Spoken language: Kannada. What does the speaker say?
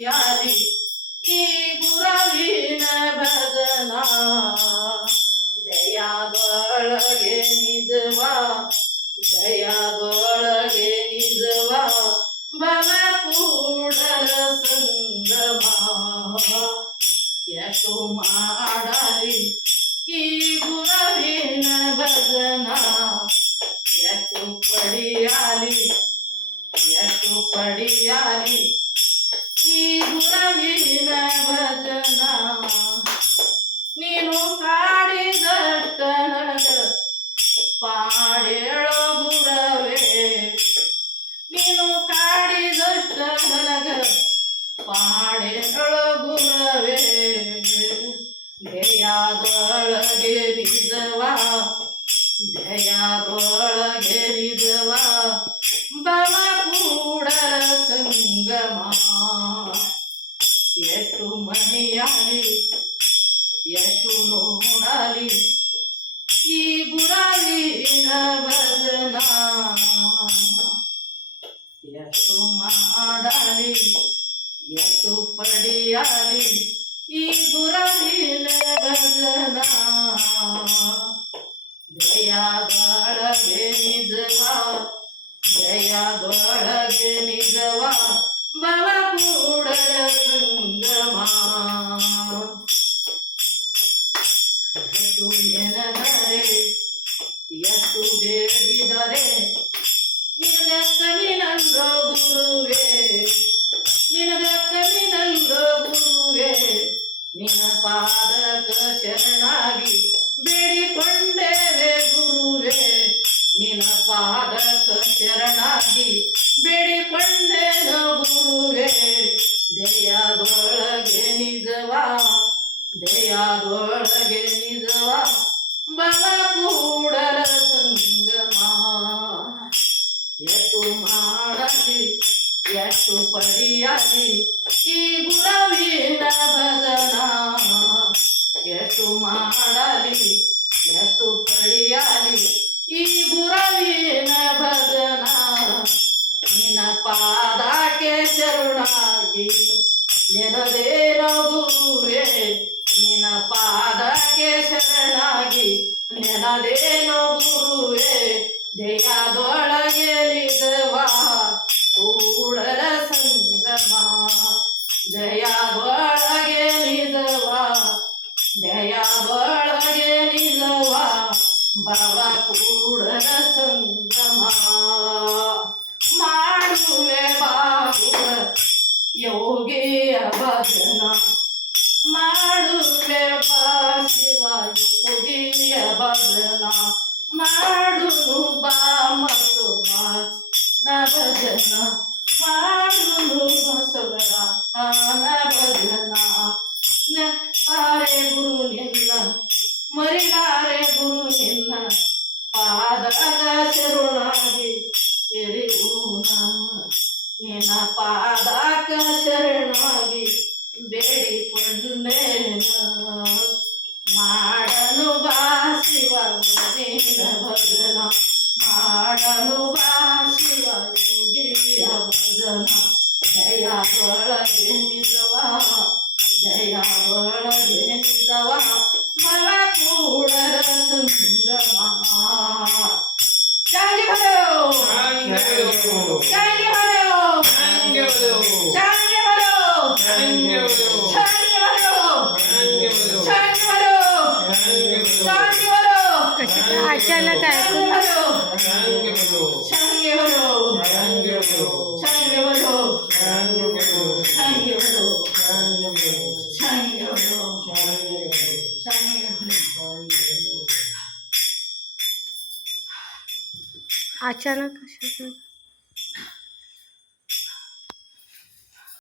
यारी की गुरवीन भजना जयादೊಳಗೆ ನಿಜವಾ ಜಯದೊಳಗೆ ನಿಜವಾ ಬಲ ಕೂಡಲ ಸಂಗಮ ಎಷ್ಟು ಮಾಡಲಿ ಈ ಗುರವಿನ ಭಜನ ಎಷ್ಟು ಪಡಿಯಾಲಿ ಈ ಗುರವಿನ ಭಜನ ನೀನು ಕಾಡಿದಷ್ಟ ನನಗ ಪಾಡೇಳೋ ಗುರವೇ ನೀನು ಕಾಡಿದಷ್ಟ ನನಗ ಪಾಡೇಳೋ ಗುರವೇ ಧ್ಯೇಯದೊಳಗೆ ನಿಜವಾ ಧ್ಯೇಯದೊಳಗೆ ನಿಜವಾ ಬಲ ಕೂಡಲ ಸಂಗಮ ಎಷ್ಟು ಮನೆಯಾಲಿ ಎಷ್ಟು ನೋಡಲಿ ಈ ಗುರವಿನ ಭಜನ ಎಷ್ಟು ಮಾಡಲಿ ಎಷ್ಟು ಪಡಿಯಲಿ ಈ ಗುರವಿನ ಭಜನ ಜಯದೊಳಗೆ ನಿಜವಾ ಜಯದೊಳಗೆ ನಿಜವಾ ಬಲ ಕೂಡಲ ಸಂಗಮ ಎಷ್ಟು ನೆನದರೆ ಎಷ್ಟು ಬೇಡಿದರೆ ನಿನದಕ್ಕಮಿನಂದ ಗುರುವೇ ನಿನದಕ್ಕಮಿನಂದ ಗುರುವೇ ನಿನ್ನ ಪಾದಕ ಶರಣಾಗಿ ಬೇಡಿಕೊಂಡೇವೆ ಗುರುವೇ ನಿನ್ನ ಪಾದಕ ಶರಣಾಗಿ ಬೇಡಿಕೊಂಡೇನ ಗುರುವೇ ಧ್ಯೇಯದೊಳಗೆ ನಿಜವಾ ಧ್ಯೇಯದೊಳಗೆ ನಿಜವಾ ಬಲ ಕೂಡಲ ಸಂಗಮ ಎಷ್ಟು ಮಾಡಲಿ ಎಷ್ಟು ಪಡಿಯಲಿ ಈ ಗುರವಿನ ಭಜನ ಎಷ್ಟು ಮಾಡಲಿ ಎಷ್ಟು ಪಡಿಯಲಿ ಈ ಗುರವಿನ ಭಜನ ನಿನ್ನ ಪಾದಕ್ಕೆ ಶರಣಾಗಿ ನೆನದೇನೋ ಗುರುವೇ ನಿನ್ನ ಪಾದಕ್ಕೆ ಶರಣಾಗಿ ನೆನದೇನೋ ಗುರುವೇ ಧ್ಯೇಯದೊಳಗೆ ನಿಜವಾ ಕೂಡಲ ಸಂಗಮ ಜಯದೊಳಗೆ ನಿಜವಾ ಧ್ಯೇಯದೊಳಗೆ ನಿಜವಾ ಭವ ಕೂಡಲ ಸಂಗಮ ಮಾಡುವೆ ಬಾಗುವ ಯೋಗಿಯ ಭಜನ ಮಾಡುವೆ ಬಾ ಶಿವ ಯೋಗಿಯ ಭಜನ ಮಾಡುನು ಬಾ ಮತ್ತು ಭಜನ ಮಾಡುನು ಬಸವರ ಭಜನ ತಾರೆ ಗುರು ನಿನ್ನ ಮರಿಲಾರೆ ಗುರು ನಿನ್ನ ಪಾದಗ ಶರಣಾಗಿ ಎರಿಯೂನ ನಿನ್ನ ಪಾದಕ ಶರಣಾಗಿ ಬೇಡಿಕೊಂಡೇನ ಮಾಡನು ಬಾ ಶಿವ ಯೋಗಿಯ ಭಜನ ಮಾಡನು ಬಾ ಶಿವ ಯೋಗಿಯ ಭಜನ ಜಯದೊಳಗೆ ನಿಜವಾ ಜಯದೊಳಗೆ ನಿಜವಾ ಬಲ ಕೂಡಲ ಸಂಗಮ चांगे भरो चांगे भरो चांगे भरो चांगे भरो चांगे भरो चांगे भरो चांगे भरो चांगे भरो चांगे भरो अचानक ऐकू चांगे भरो चांगे भरो चांगे भरो चांगे भरो चांगे भरो चांगे भरो चांगे भरो चांगे भरो चांगे भरो अचानक